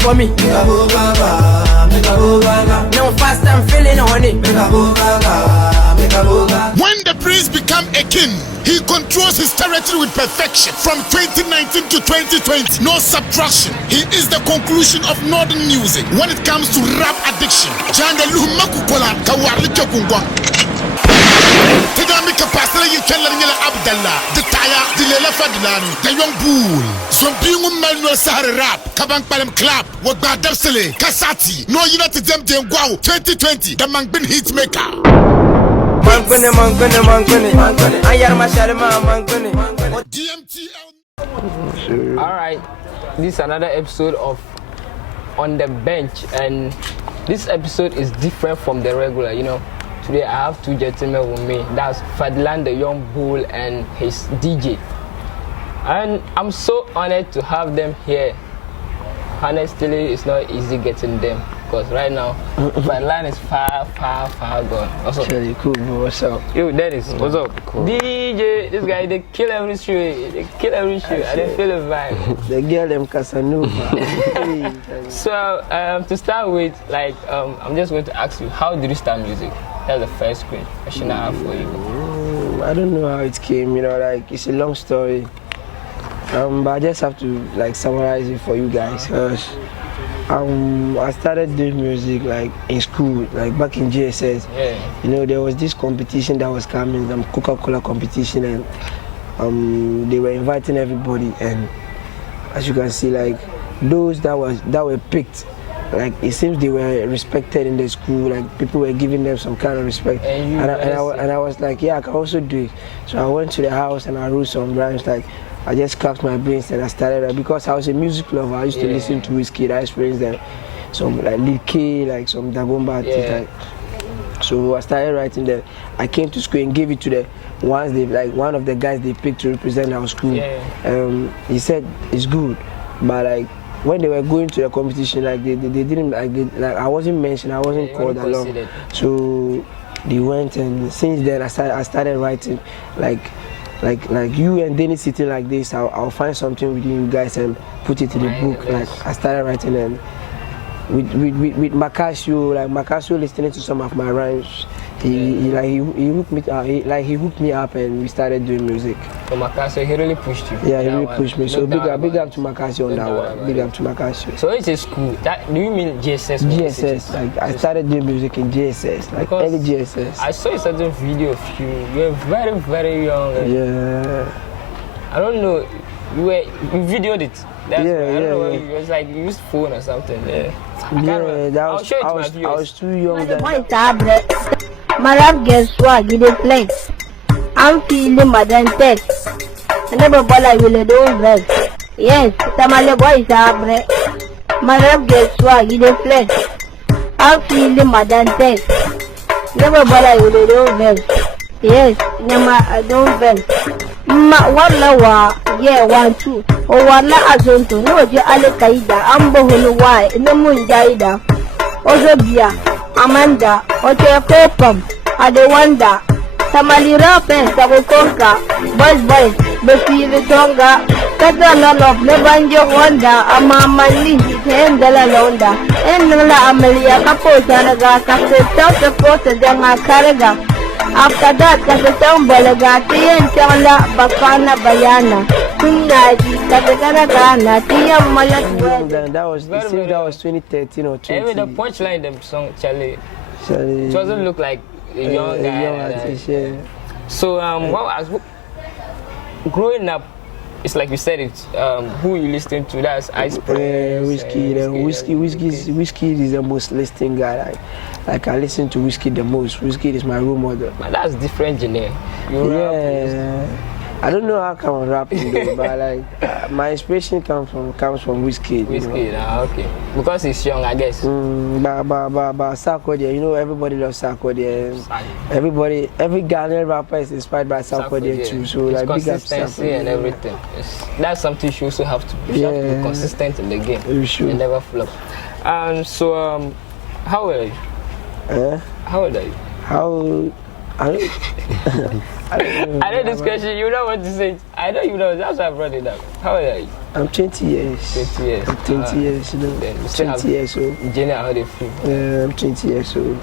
for me. Make a go gaga, make a go gaga. Now fast I'm feeling honey. Make a go gaga, make a go gaga. When the prince become a king, he controls his territory with perfection. From 2019 to 2020, no subtraction. He is the conclusion of northern music when it comes to rap addiction. Jangalu makukola kawarlike kungwa. Tidami kapasala yikela ngela Abdallah, the Taya, the Lela Fadlan, the young bull. Some people manual Sahara rap, Kabang Palam clap, what Badabsele, Kasati, no United them Guau 2020, the Mangbin hit maker. Alright, this is another episode of On the Bench, and this episode is different from the regular. You know, today I have two gentlemen with me. That's Fadlan, the young bull, and his DJ. And I'm so honored to have them here. Honestly, it's not easy getting them because right now Fadlan is far gone. What's up? Really cool, bro. What's up? Yo, Dennis, what's up? Cool. DJ, this guy, they kill every show. They kill every show. I didn't feel the vibe. The girl them Casanova. So, to start with, like, I'm just going to ask you, how did you start music? That's the first question I have for you. I don't know how it came. You know, like it's a long story. But I just have to like summarize it for you guys. I started doing music like in school, like back in JSS. Yeah. You know, there was this competition that was coming, Coca-Cola competition, and they were inviting everybody. And as you can see, like those that were picked, like it seems they were respected in the school. Like people were giving them some kind of respect. And I was like, yeah, I can also do it. So I went to the house and I wrote some rhymes. Like I just cracked my brains and I started because I was a music lover. I used to listen to Whiskey. I experienced them, some like Lil K, like some Dagomba. Like. So I started writing them. I came to school and gave it to the ones they like one of the guys they picked to represent our school. He said it's good, but like when they were going to the competition, like they didn't like I wasn't mentioned. I wasn't called along. So they went, and since then I started writing like you and Dennis sitting like this. I'll find something with you guys and put it in the book. Like I started writing and with Macasio listening to some of my rhymes. He hooked me up and we started doing music. So Macasio, he really pushed you. Yeah, he really pushed me. So big up to Macasio on that one. Big up to Macasio. So it's a school. Do you mean JSS? JSS. Like I started doing music in JSS, like early JSS. I saw a certain video of you. You were very, very young. Yeah. I don't know. You videoed it. That's yeah, I don't know. It was like you used phone or something. Yeah. I was too young. My rap gets swag, you play. I'm feeling my damn text. I never bother with the old vex. Yes, Tamale boys are bread. My rap gets swag, you play. I'm feeling my damn text. Never bother with the old vex. Yes, Nama, I don't vex. One law, yeah, 1, 2. Oh, one la azonto, no, you alekaida, ambo huluwai, no moon jaida. Ozobia. Amanda, Oche Popum, I the wonder. Tamali Rapen, Tabokonka, boys, Bessie the Tonga, Kata of Lebanjo Wonder, Amamali, Hendela Londa, Endela Amelia Capotanaga, Captain the Port of Jama Karaga. After that, Captain Bolaga, Tian Chala, Bafana Bayana, Kunaji, Katakana, Tiam Malat. That was 2013 or 20. Even the punchline, the song, Charlie. It doesn't look like a young guy. So, growing up, it's like you said it. Who you listen to? That's Ice Prince. Whiskey is the most listening guy. Like I listen to Whiskey the most. Whiskey is my role model. But that's different, genre. I don't know how come I'm rapping though, but like my inspiration comes from Whiskey. Whiskey, okay. Because he's young, I guess. But Sarkodie, you know, everybody loves Sarkodie. Every Ghanaian rapper is inspired by Sarkodie too. So it's like consistency and everything. That's something you also have to be. You have to be consistent in the game. You never flop. So how old are you? How I know this question, you don't want to say it. I know you know, that's why I brought it up. How old are you? I'm 20 years. 20 years. I'm 20 years, you know. Then you still 20 years old. Jenna, how they feel? I'm 20 years old.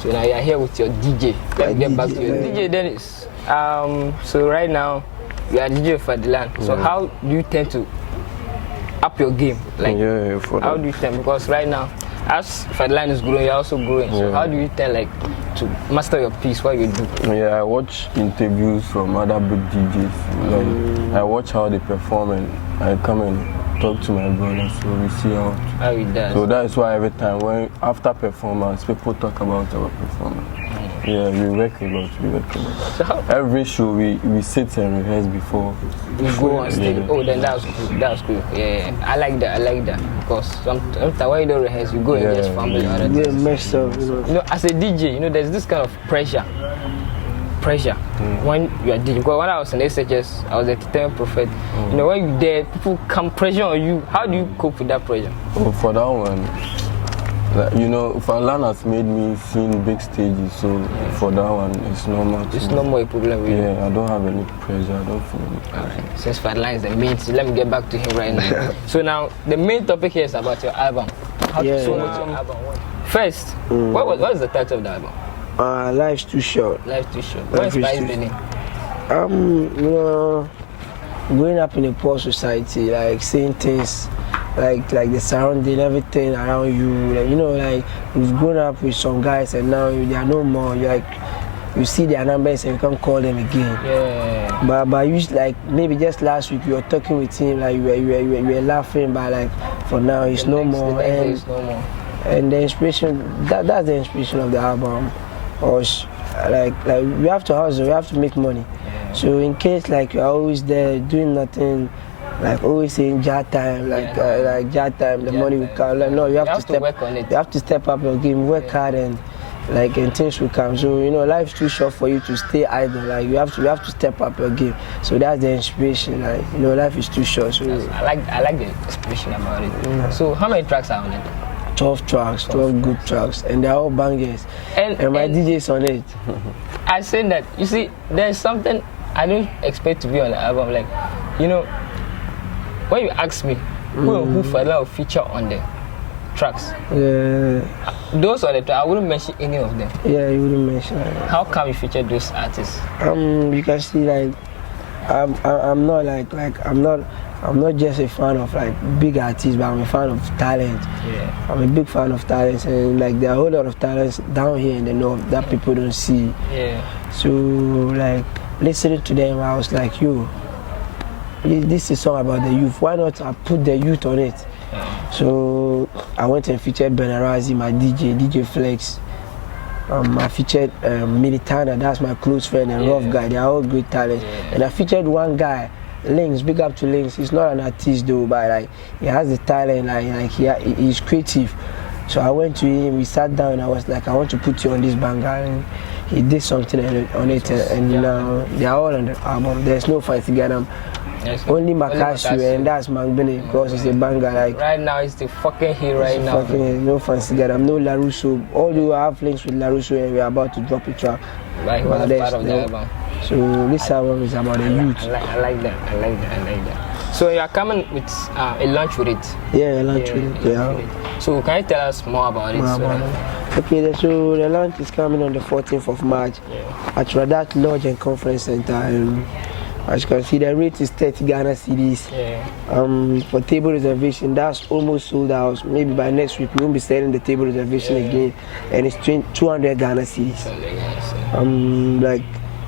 So now you're here with your DJ. Let's get back to your DJ Dennis. So right now, you are DJ Fadlan. So how do you tend to up your game? Like, how do you tend? Because right now, as Fadlan is growing, you're also growing. So how do you tend like to master your piece? What you do? Yeah, I watch interviews from other big DJs. Like, I watch how they perform and I come and talk to my brother, so we see how he does. So that's why every time when after performance, people talk about our performance. Yeah, we work a lot. So every show we sit and rehearse before we go on stage. Oh, then that's cool. That's cool. Yeah, I like that. Because sometimes when you don't rehearse, you go and just fumble the other things. Yeah, messed up. You know, as a DJ, you know, there's this kind of pressure when you are DJ. Because when I was in SHS, I was a entertainment prophet. You know, when you're there, people come pressure on you. How do you cope with that pressure? Oh, for that one, you know, Fadlan has made me sing big stages, so for that one, it's normal. It's no more a problem with you. Yeah, I don't have any pressure. I don't feel any pressure. Right. Since Fadlan is the main, so let me get back to him right now. So now, the main topic here is about your album. How to so much your album. First, what is the title of the album? Life's Too Short. Life's Too Short. What inspired the name? You know, growing up in a poor society, like seeing things like the surrounding, everything around you, like, you know, like you've grown up with some guys and now they are no more. You see their numbers and you can't call them again. Yeah. But you like maybe just last week you were talking with him, like you were laughing, but like for now it's no more. And the inspiration, that's the inspiration of the album. Or like we have to hustle, we have to make money. Yeah. So in case like you're always there doing nothing, like always saying jar time, like jar time, the money will come. Like, no, you have to step. Work on it. You have to step up your game, work hard, and things will come. So you know, life's too short for you to stay idle. Like you have to step up your game. So that's the inspiration. Like you know, life is too short. So I like the inspiration about it. Yeah. So how many tracks are on it? 12 tracks, 12 good tracks, and they're all bangers. And my DJ's on it. I said that, you see, there's something I don't expect to be on the album. Like, you know, when you ask me who Fadlan will feature on the tracks, those are the tracks, I wouldn't mention any of them. Yeah, you wouldn't mention. How come you feature those artists? You can see, like, I'm not just a fan of like big artists, but I'm a fan of talent. Yeah. I'm a big fan of talents, and like there are a whole lot of talents down here in the north that people don't see. Yeah. So like listening to them, I was like, yo, this is a song about the youth. Why not I put the youth on it? Yeah. So I went and featured Benarazi, my DJ Flex. I featured Militana, that's my close friend, and Rough Guy. They are all great talents. Yeah. And I featured one guy, Links, big up to Links. He's not an artist though, but like he has the talent, he's creative. So I went to him, we sat down, and I was like, I want to put you on this banger, and he did something on it, and now they are all on the album. There's no fight to get them. Only Makasu, and that's Mangbini, because it's a banger. Like right now, it's the fucking hit right now. No fancy get them. No LaRusso. Although I have links with LaRusso, and we're about to drop a track. Right, part of the album. So this album is about the youth. I like that. So you're coming with a launch with it. Yeah, a launch with it. Yeah. So can you tell us more about it? Okay, so the launch is coming on the 14th of March at Radat Lodge and Conference Center. As you can see, the rate is 30 Ghana cedis. Yeah. For table reservation, that's almost sold out. Maybe by next week we won't be selling the table reservation again, and it's 200 Ghana cedis.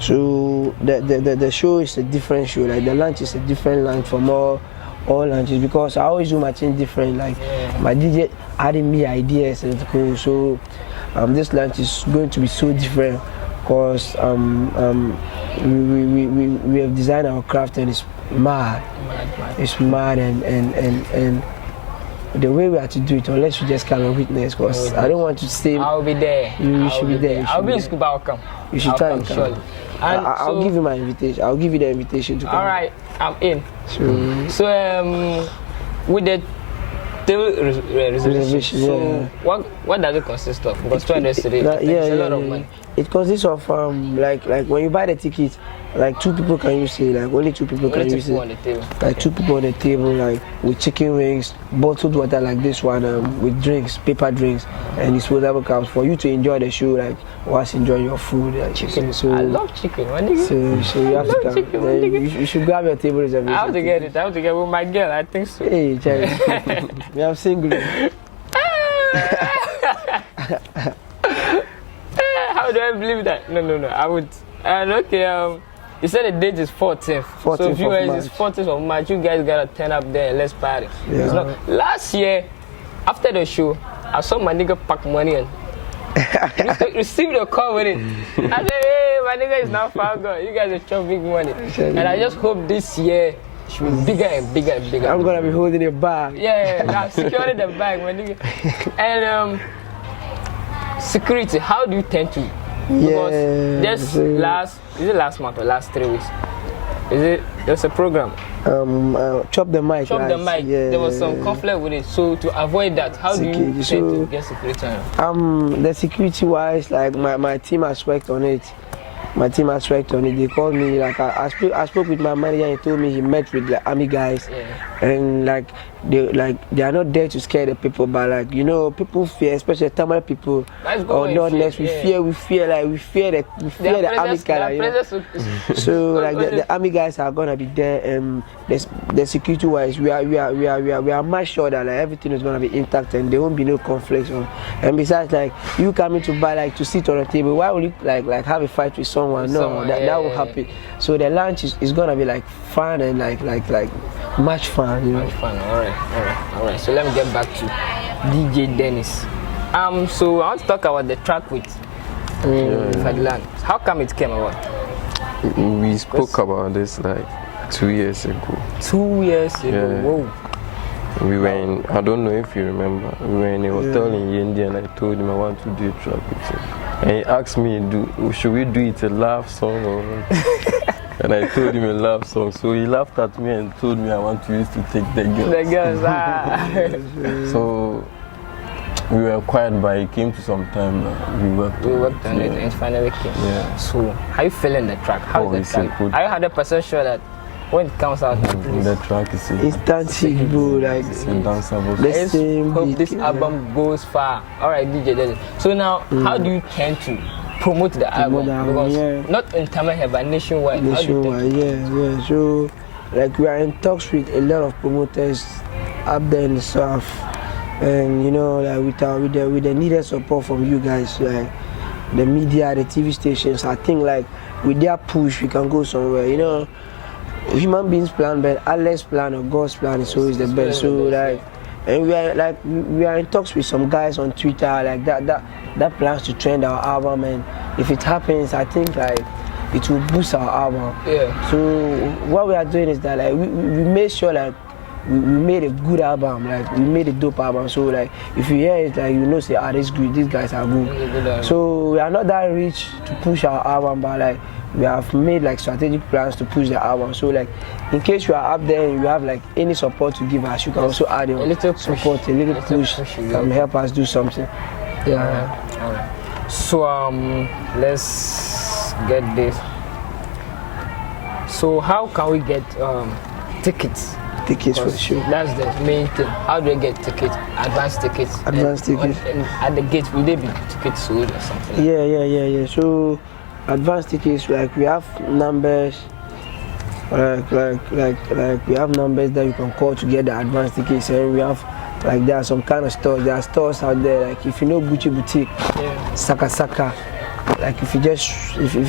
So the show is a different show. Like the lunch is a different lunch from all lunches, because I always do my thing different. Like my DJ adding me ideas and it's cool. So this lunch is going to be so different, because we have designed our craft, and it's mad. It's mad, and the way we have to do it, unless you just come and witness, because I don't want to say I'll be there. You should be there. I'll be in school, but I'll come. You should try and come. I'll give you my invitation. I'll give you the invitation to come. All right, I'm in. So with the Table reservation. So yeah. what does it consist of? Because 200 cedis, it's a lot of money. It consists of like when you buy the ticket, like 2 people can use it, like only 2 people can use it. On the table. Like 2 people on the table, like with chicken wings, bottled water like this one, with drinks, paper drinks, and disposable cups for you to enjoy the show, like whilst enjoying your food. Like chicken. So I love chicken. So you have to come. You should grab your table reservation. I have to get it. I have to get with my girl. I think so. Hey, Jerry. I'm single. How do I believe that? No. I would. And okay. You said the date is 14th. So if you guys, it's 14th of March. You guys gotta turn up there and let's party. Yeah. Last year, after the show, I saw my nigga pack money and received a call with it. I said, hey, my nigga is now far gone. You guys are throwing big money. And I just hope this year should be bigger and bigger and bigger. I'm gonna be holding your bag. Yeah, I'm securing the bag, my nigga. And security, how do you tend to? Because just last month or last 3 weeks? There's a program. Chop the mic. Chop the mic. Yeah, there was some conflict with it. So to avoid that, how do you tend to get security? The security wise, like my team has worked on it. They called me, like I spoke with my manager and he told me he met with the army guys, and like they are not there to scare the people, but like people fear, especially Tamil people or not less. We fear the army guys. So like the army guys are gonna be there, and the security wise, we are much sure that like everything is gonna be intact and there won't be no conflicts. And besides, like you coming to buy, like to sit on a table, why would you like have a fight with someone? No, that will happen. So the lunch is gonna be like fun and like much fun, Much fun. All right. So let me get back to DJ Dennis. So I want to talk about the track with Fadlan. How come it came about? We spoke about this like 2 years ago. 2 years ago. Yeah. Whoa. We were in, I don't know if you remember, we were in a hotel in Yendi and I told him I want to do a track with him. And he asked me, should we do it a love song or and I told him a love song. So he laughed at me and told me I want to use to take the girls. The girls, So we were quiet, but it came to some time. We worked on it and it finally came. Yeah. So how you feeling the track? How is the track? Are you 100% sure that when it comes out, the track is danceable, like it's danceable. Let's hope this album goes far. Alright, DJ Dennis. So now, how do you tend to promote the album? Because not in Tamil but nationwide. So like we are in talks with a lot of promoters up there in the south, and like with the needed support from you guys, like the media, the TV stations. I think like with their push we can go somewhere. Human beings plan, but Allah's plan or God's plan is always the best. So like, and we are in talks with some guys on Twitter like that plans to trend our album, and if it happens, I think like it will boost our album. Yeah. So what we are doing is that like we made sure like we made a good album, like we made a dope album. So like if you hear it, like say this good, these guys are good. So we are not that rich to push our album, but like we have made like strategic plans to push the album. So like in case you are up there and you have like any support to give us, you can also add a little support, a little push can help us do something. Yeah. Alright. So let's get this. So how can we get tickets? Tickets for sure. That's the main thing. How do I get tickets? Advance tickets. Advance tickets. And at the gate, will they be tickets sold or something? Yeah. So advance tickets, like we have numbers, like we have numbers that you can call to get the advance tickets, and we have like there are some kind of stores. There are stores out there, like if you know Gucci Boutique, Saka. Like if you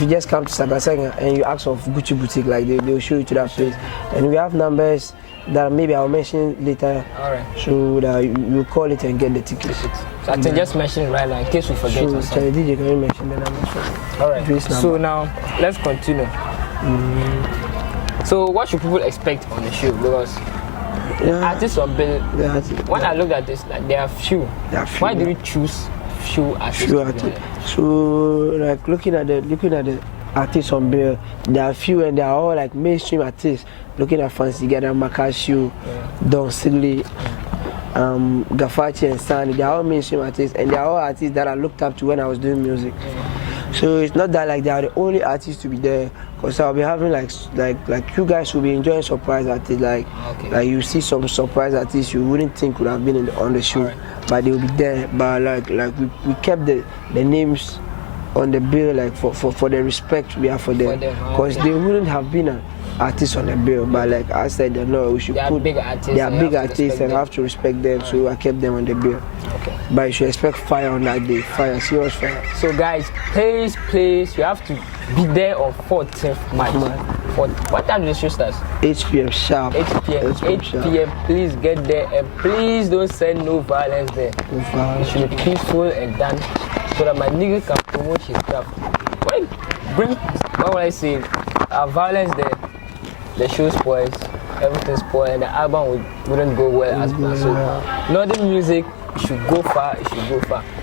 just come to Saka and you ask of Gucci Boutique, like they will show you to that place. And we have numbers that maybe I'll mention later. Alright. So that you call it and get the tickets. So I can just mention it right now in case we forget. So DJ, can you mention the numbers for me? Alright. So now let's continue. So what should people expect on the show? Because artists on bill. When I look at this, like there are few. Why do you choose few artists? So like looking at the artists on bill, there are few and they are all like mainstream artists. Looking at Fancy Gada, Makashu, Don Sigley, Gafachi and Sani, they are all mainstream artists, and they are all artists that I looked up to when I was doing music. So it's not that like they are the only artists to be there, because I'll be having like you guys will be enjoying surprise artists, like you see some surprise artists you wouldn't think would have been on the show, but they will be there. But like we kept the names on the bill, like for the respect we have for them, because they wouldn't have been artists on the bill. But like I said, no, we should put big artists. They are big artists, and I have to respect them. So I kept them on the bill. Okay. But you should expect fire on that day, serious fire. So guys, please, you have to be there on 14th March. What time does the show start? 8 p.m. sharp. 8 p.m. Please get there, and please don't send no violence there. No violence. It should be peaceful and done, so that my nigga can promote his craft. When you bring, what will I say, violence there, the show spoils, everything spoils, and the album wouldn't go well as planned. So, Northern music, it should go far.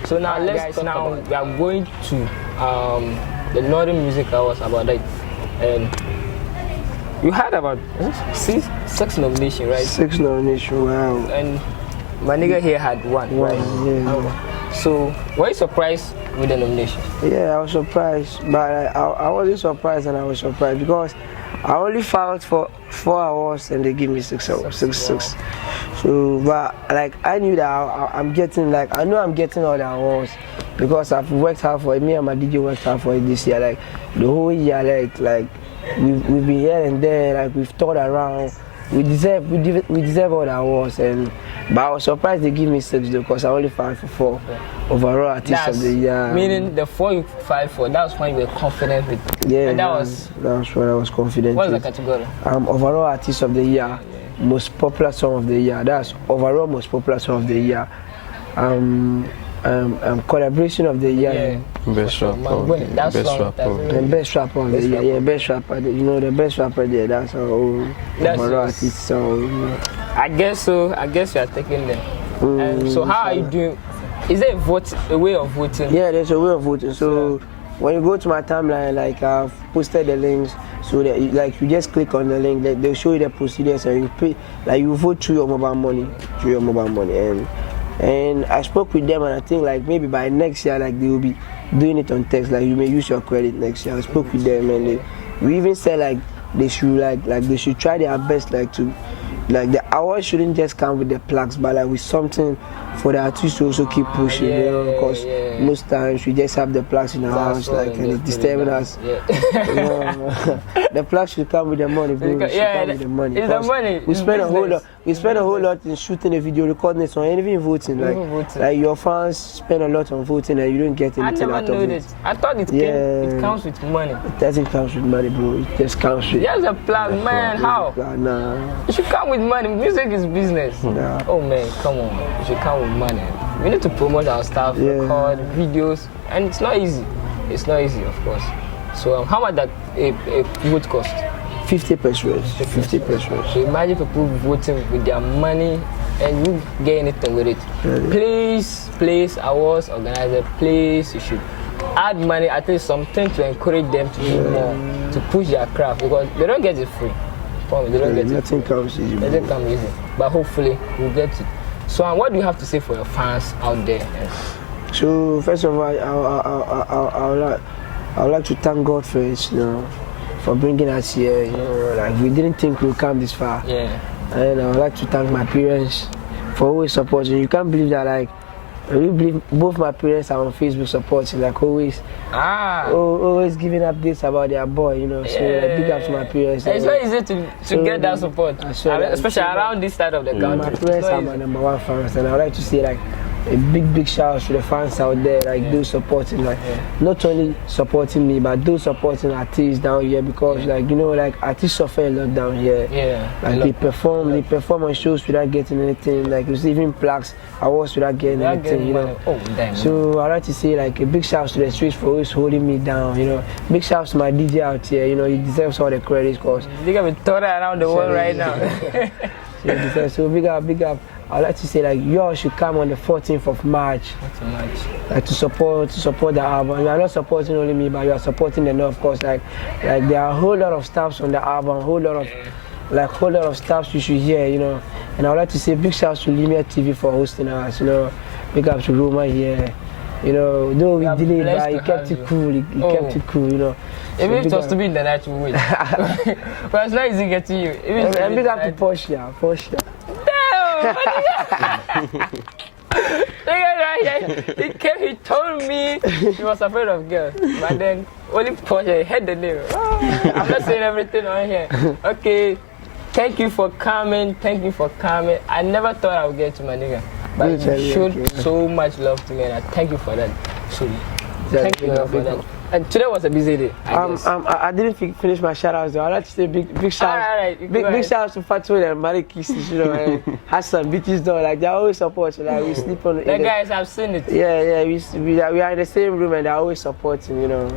So now we are going to the Northern Music Awards about that, and you had about 6 nominations, right? 6 nominations, wow. And my nigga here had one, right? Yeah. So were you surprised with the nomination? Yeah, I was surprised, but I wasn't surprised, and I was surprised because I only filed for 4 awards and they give me 6 awards. So, but like I knew that I'm getting all the awards because I've worked hard for it. Me and my DJ worked hard for it this year. Like the whole year, like we've been here and there, like we've thought around. We deserve all the awards, but I was surprised they give me 6 though, because I only filed for 4 overall artist of the year. Meaning the 4 you filed for, that's when you were confident with. Yeah, and that's what I was confident with. What was the category? Overall artist of the year, most popular song of the year. That's overall most popular song of the year. Collaboration of the year. Yeah. Best rapper. Best rapper. And best rapper of the year. Yeah, best rapper. You know, the best rapper there. That's our overall artist. So I guess so. I guess you are taking them. So how are you doing? Is there a way of voting? Yeah, there's a way of voting. So when you go to my timeline, like I've posted the links, so that you just click on the link, they'll show you the procedures, and you pay, like you vote through your mobile money, and I spoke with them, and I think like maybe by next year, like they will be doing it on text, like you may use your credit next year. I spoke with them, and we even said like they should they should try their best, like to, like the awards shouldn't just come with the plaques, but like with something for the artists to also keep pushing, you know, because most times we just have the plaques in our house, like, and it's disturbing us. You know, the plaques should come with the money, bro. It should come with the money. It's the money. We spend a whole lot. We spend a whole lot in shooting a video, recording a song, and even voting. Like your fans spend a lot on voting, and you don't get anything out of it. I thought it comes with money. It doesn't come with money, bro. It just comes with. There's a plan, man. How? Nah. It should come with money. Music is business. Nah. Oh man, come on. It should come with money. We need to promote our stuff, record videos, and it's not easy. It's not easy, of course. So how much that a vote cost? 50 pesos. 50 pesos. So imagine people voting with their money and you get anything with it. Really? Please, awards organizer, please, you should add money, at least something to encourage them to do more, to push their craft, because they don't get it free. They don't get it. Nothing comes easy. Nothing comes easy. But hopefully we'll get it. So what do you have to say for your fans out there? So first of all, I would like to thank God first, you know, for bringing us here. You know, like we didn't think we'd come this far. Yeah. And I would like to thank my parents for always supporting. You can't believe that, like, I really believe both my parents are on Facebook supporting, like always giving updates about their boy, you know. So like, big up to my parents. It's not easy to get that support, especially around this side of the country. My parents are my #1 fans, and I would like to say like a big shout out to the fans out there, like those supporting, like not only supporting me, but those supporting artists down here, because like, you know, like artists suffer a lot down here. Like they perform on shows without getting anything, like receiving plaques, awards without getting anything, you know. So I like to say like a big shout out to the streets for always holding me down, you know. Big shout out to my DJ out here, you know, he deserves all the credits, cause they got me totally around the world right now. So big up. I'd like to say like y'all should come on the 14th of March. Like to support the album. You are not supporting only me, but you are supporting the North, of course. Like there are a whole lot of stuffs on the album, a whole lot of like a whole lot of stuff you should hear, you know. And I would like to say big shouts to Limia TV for hosting us, you know. Big up to Roma here. You know, though we delayed, but he kept it cool. He kept it cool, you know. Even if it was to be in the night, we wait. But it's not easy getting you. And big up to Portia. Damn! He told me he was afraid of girls, but then only Portia, he had the name. I'm not saying everything on here. Okay, thank you for coming. I never thought I would get to my nigga, but you showed so much love to me, and I thank you for that. So, thank you for that. And today was a busy day. I didn't finish my shout outs though. I'd like to say big shout big shout outs to Fatu and Mari Kisses, you know, and Hassan bitches though, like they always support you, like we sleep on the guys, I've seen it. Yeah, we are in the same room and they're always supporting, you know.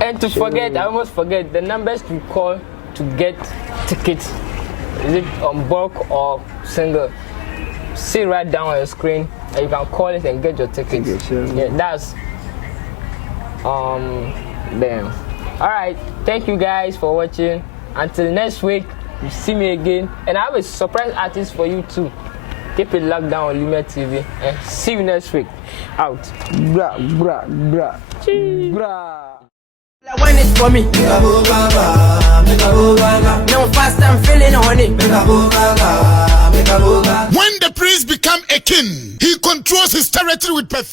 And to forget, I almost forget the numbers to call to get tickets. Is it on bulk or single? See right down on your screen and you can call it and get your tickets. Yeah, that's damn. Alright, thank you guys for watching. Until next week, you see me again. And I have a surprise artist for you too. Keep it locked down on Lumiere TV and see you next week. Out. Bra. When it's for me, make a go gaga, make a go gaga. No fast, I'm feeling honey. Make a go gaga, make a go gaga. When the prince become a king, he controls his territory with perfection.